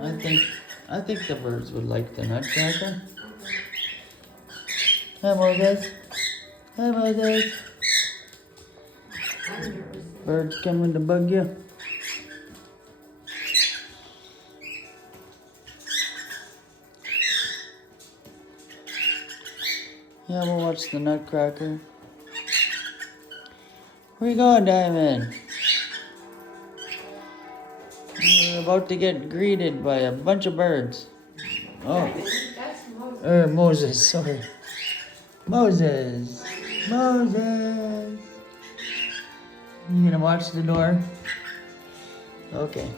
I think I think the birds would like the nutcracker. Hi Moses. Hi Moses. Birds coming to bug you. Yeah, we'll watch the nutcracker. Where you going, Diamond? You're about to get greeted by a bunch of birds. Oh, Moses, sorry. Moses. Moses. You gonna watch the door? Okay.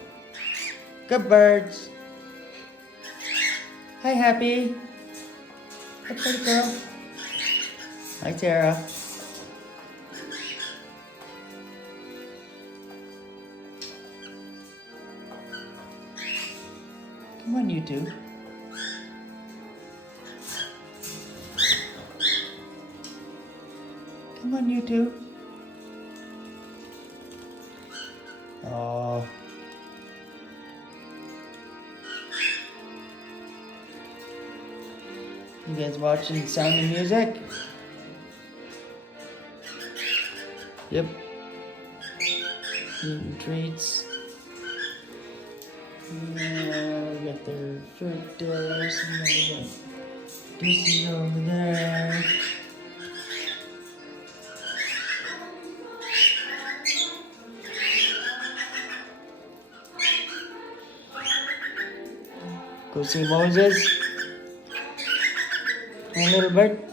Good birds. Hi, Happy. Hi, pretty girl. Hi, Tara. Come on, you two. Come on, you two. Oh. You guys watching Sound of Music? Yep. Eating treats. Yeah, we got their fruit there. Somebody got Goosey over there. Go see Moses. A little bit.